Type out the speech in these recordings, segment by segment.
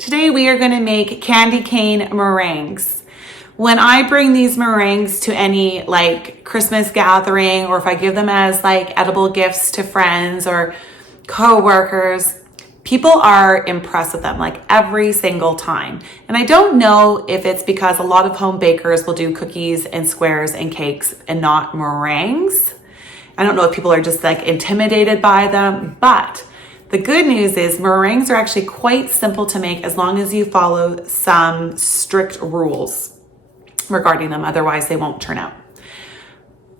Today we are going to make candy cane meringues. When I bring these meringues to any like Christmas gathering, or if I give them as like edible gifts to friends or co-workers, people are impressed with them like every single time. And I don't know if it's because a lot of home bakers will do cookies and squares and cakes and not meringues. I don't know if people are just like intimidated by them, but the good news is meringues are actually quite simple to make as long as you follow some strict rules regarding them. Otherwise, they won't turn out.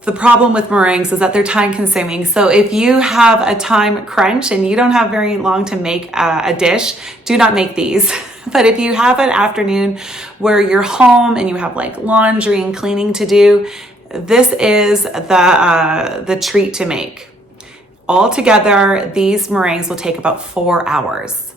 The problem with meringues is that they're time consuming. So if you have a time crunch and you don't have very long to make a dish, do not make these. But if you have an afternoon where you're home and you have like laundry and cleaning to do, this is the treat to make. Altogether, these meringues will take about 4 hours.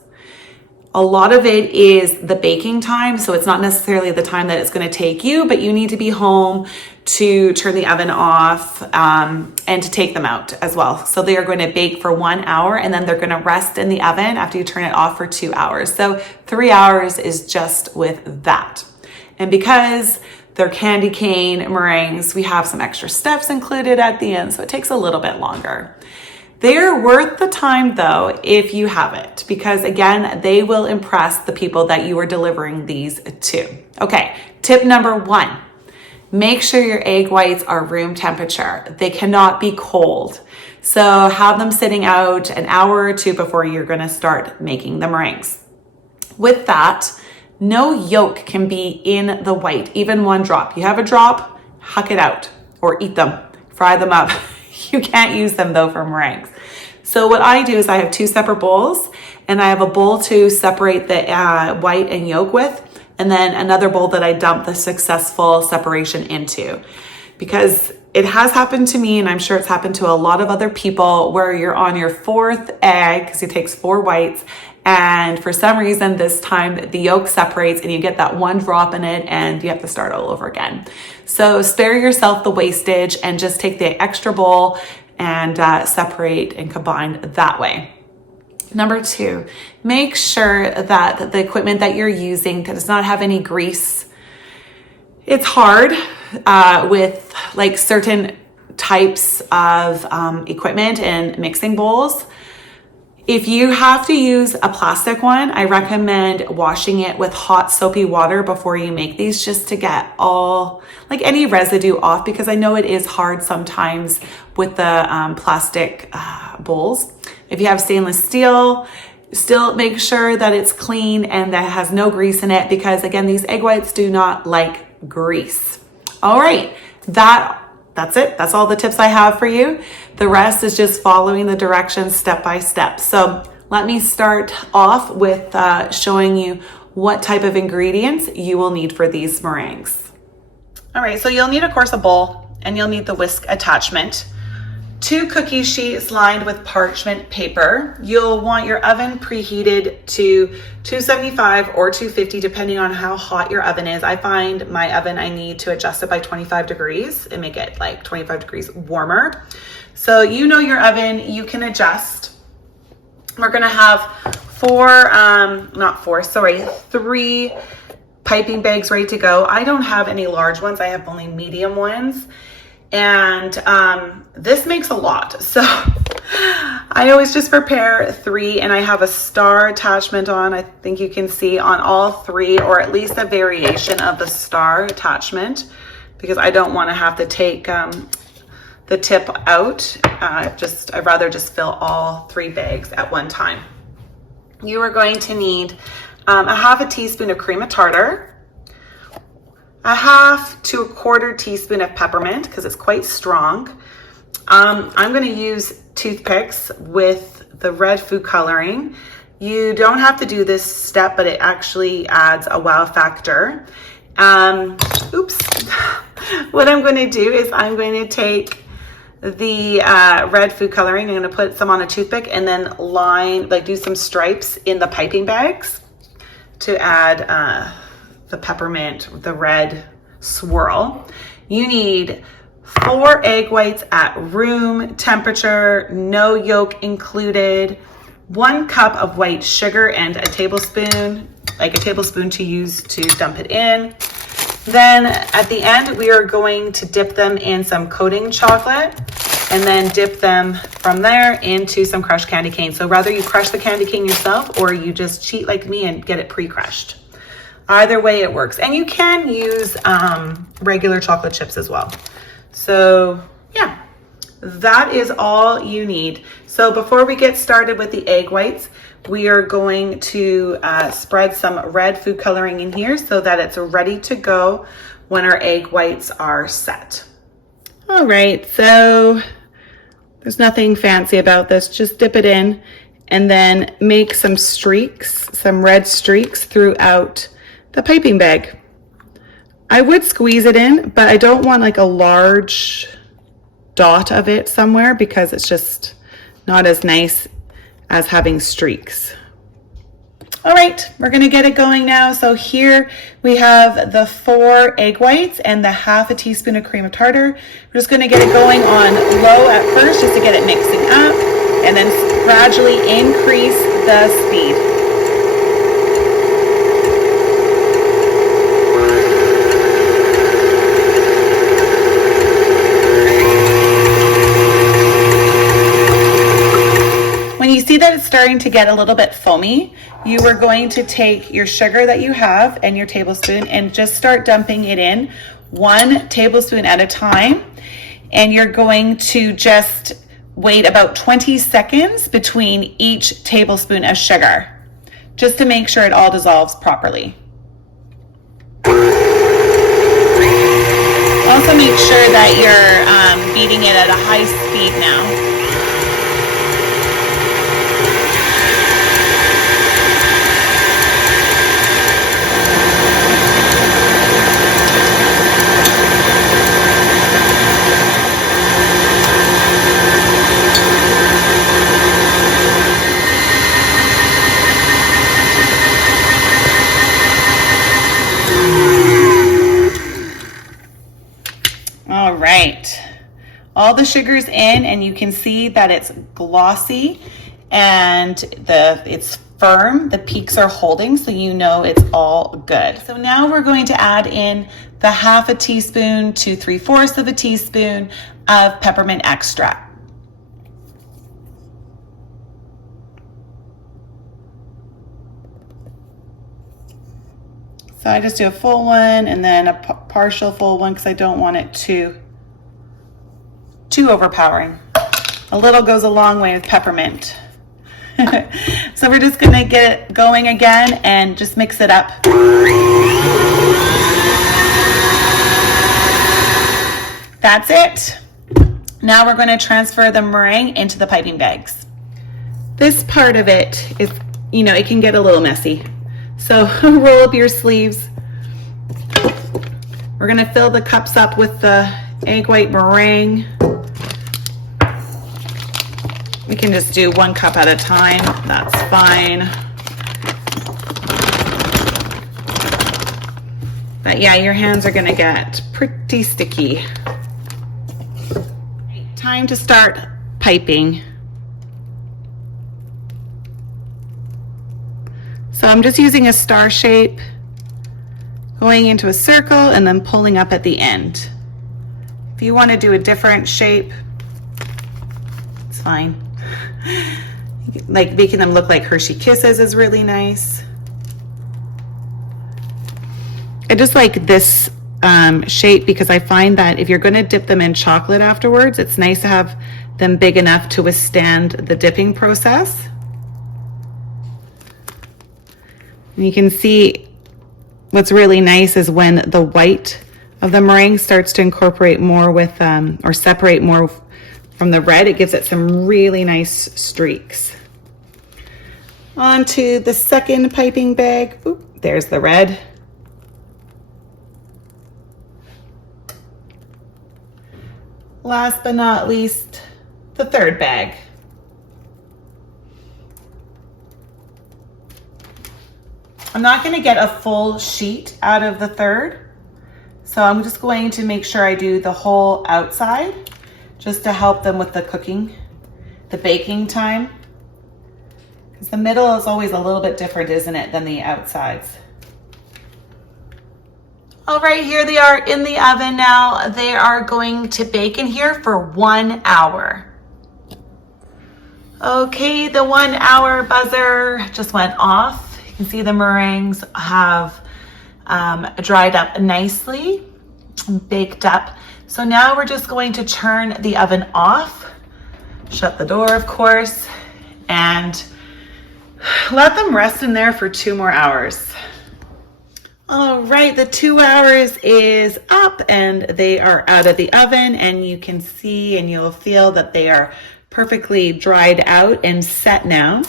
A lot of it is the baking time, so it's not necessarily the time that it's going to take you, but you need to be home to turn the oven off and to take them out as well. So they are going to bake for 1 hour and then they're going to rest in the oven after you turn it off for 2 hours. So 3 hours is just with that. And because they're candy cane meringues, we have some extra steps included at the end, so it takes a little bit longer. They're worth the time though if you have it, because again, they will impress the people that you are delivering these to. Okay, tip number 1, make sure your egg whites are room temperature. They cannot be cold. So have them sitting out an hour or 2 before you're gonna start making the meringues. With that, no yolk can be in the white, even 1 drop. You have a drop, huck it out or eat them, fry them up. You can't use them though for meringues. So what I do is I have 2 separate bowls, and I have a bowl to separate the white and yolk with, and then another bowl that I dump the successful separation into. Because it has happened to me, and I'm sure it's happened to a lot of other people, where you're on your 4th egg, because it takes 4 whites, and for some reason this time the yolk separates and you get that 1 drop in it and you have to start all over again. So spare yourself the wastage and just take the extra bowl and separate and combine that way. Number 2, make sure that the equipment that you're using does not have any grease. It's hard with like certain types of equipment and mixing bowls. If you have to use a plastic one, I recommend washing it with hot soapy water before you make these, just to get all like any residue off, because I know it is hard sometimes with the plastic bowls. If you have stainless steel, still make sure that it's clean and that it has no grease in it, because again, these egg whites do not like grease. All right, that's it. That's all the tips I have for you. The rest is just following the directions step by step. So let me start off with showing you what type of ingredients you will need for these meringues. All right, so you'll need, of course, a bowl, and you'll need the whisk attachment. 2 cookie sheets lined with parchment paper. You'll want your oven preheated to 275 or 250, depending on how hot your oven is. I find my oven, I need to adjust it by 25 degrees and make it like 25 degrees warmer. So you know your oven, you can adjust. We're gonna have 3 piping bags ready to go. I don't have any large ones, I have only medium ones. And this makes a lot. So I always just prepare 3, and I have a star attachment on. I think you can see on all 3, or at least a variation of the star attachment, because I don't want to have to take the tip out. I'd rather just fill all 3 bags at one time. You are going to need a 1/2 teaspoon of cream of tartar, a 1/2 to 1/4 teaspoon of peppermint, because it's quite strong. I'm going to use toothpicks with the red food coloring. You don't have to do this step, but it actually adds a wow factor. Oops. What I'm going to do is I'm going to take the red food coloring. I'm going to put some on a toothpick and then do some stripes in the piping bags to add the peppermint, the red swirl. You need 4 egg whites at room temperature, no yolk included, 1 cup of white sugar and a tablespoon like a tablespoon to use to dump it in. Then at the end, we are going to dip them in some coating chocolate and then dip them from there into some crushed candy cane. So rather you crush the candy cane yourself or you just cheat like me and get it pre-crushed. Either way it works. And you can use regular chocolate chips as well. So yeah, that is all you need. So before we get started with the egg whites, we are going to spread some red food coloring in here so that it's ready to go when our egg whites are set. All right, so there's nothing fancy about this. Just dip it in and then make some streaks, some red streaks throughout the piping bag. I would squeeze it in, but I don't want like a large dot of it somewhere because it's just not as nice as having streaks. All right, we're gonna get it going now. So here we have the 4 egg whites and the half a teaspoon of cream of tartar. We're just gonna get it going on low at first just to get it mixing up and then gradually increase the speed. When you see that it's starting to get a little bit foamy, you are going to take your sugar that you have and your tablespoon and just start dumping it in 1 tablespoon at a time. And you're going to just wait about 20 seconds between each tablespoon of sugar, just to make sure it all dissolves properly. Also make sure that you're beating it at a high speed now. All right, all the sugar's in and you can see that it's glossy and it's firm. The peaks are holding, so you know it's all good. So now we're going to add in the half a teaspoon to 3/4 of a teaspoon of peppermint extract. So I just do a full one and then a partial full one because I don't want it too overpowering. A little goes a long way with peppermint. So we're just gonna get it going again and just mix it up. That's it. Now we're gonna transfer the meringue into the piping bags. This part of it is, you know, it can get a little messy. So roll up your sleeves. We're gonna fill the cups up with the egg white meringue. We can just do 1 cup at a time, that's fine. But yeah, your hands are gonna get pretty sticky. Time to start piping. So I'm just using a star shape, going into a circle and then pulling up at the end. If you want to do a different shape, it's fine. Like making them look like Hershey Kisses is really nice. I just like this shape because I find that if you're going to dip them in chocolate afterwards, it's nice to have them big enough to withstand the dipping process. And you can see what's really nice is when the white of the meringue starts to incorporate more with, or separate more from the red, it gives it some really nice streaks. On to the second piping bag. Oop, there's the red. Last but not least, the third bag. I'm not going to get a full sheet out of the third, so I'm just going to make sure I do the whole outside just to help them with the cooking, the baking time. The middle is always a little bit different, isn't it, than the outsides. All right, here they are in the oven now. They are going to bake in here for 1 hour. Okay, the 1 hour buzzer just went off. You can see the meringues have dried up nicely, baked up. So now we're just going to turn the oven off, shut the door, of course, and let them rest in there for 2 more hours. All right, the 2 hours is up and they are out of the oven, and you can see and you'll feel that they are perfectly dried out and set now.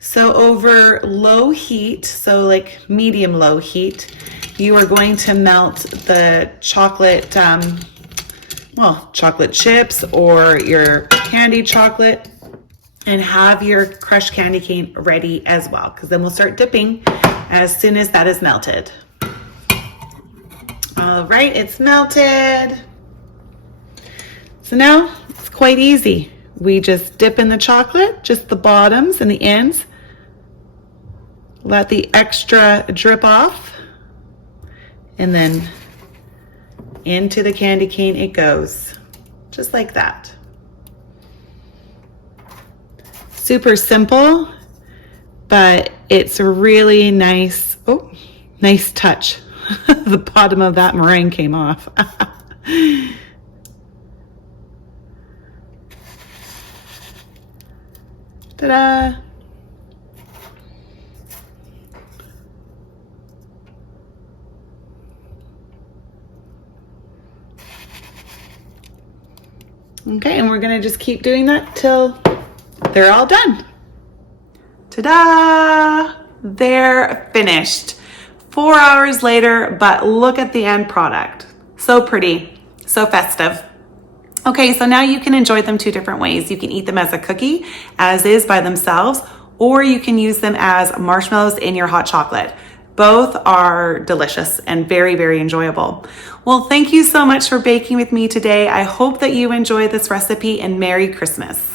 So over low heat, so like medium low heat, you are going to melt the chocolate, chocolate chips or your candy chocolate, and have your crushed candy cane ready as well, because then we'll start dipping as soon as that is melted. All right, it's melted. So now it's quite easy. We just dip in the chocolate, just the bottoms and the ends. Let the extra drip off, and then into the candy cane it goes, just like that. Super simple, but it's a really nice, nice touch. The bottom of that meringue came off. Ta-da! Okay, and we're gonna just keep doing that till they're all done. Ta-da! They're finished. 4 hours later, but look at the end product. So pretty, so festive. Okay, so now you can enjoy them 2 different ways. You can eat them as a cookie, as is by themselves, or you can use them as marshmallows in your hot chocolate. Both are delicious and very, very enjoyable. Well, thank you so much for baking with me today. I hope that you enjoy this recipe, and Merry Christmas.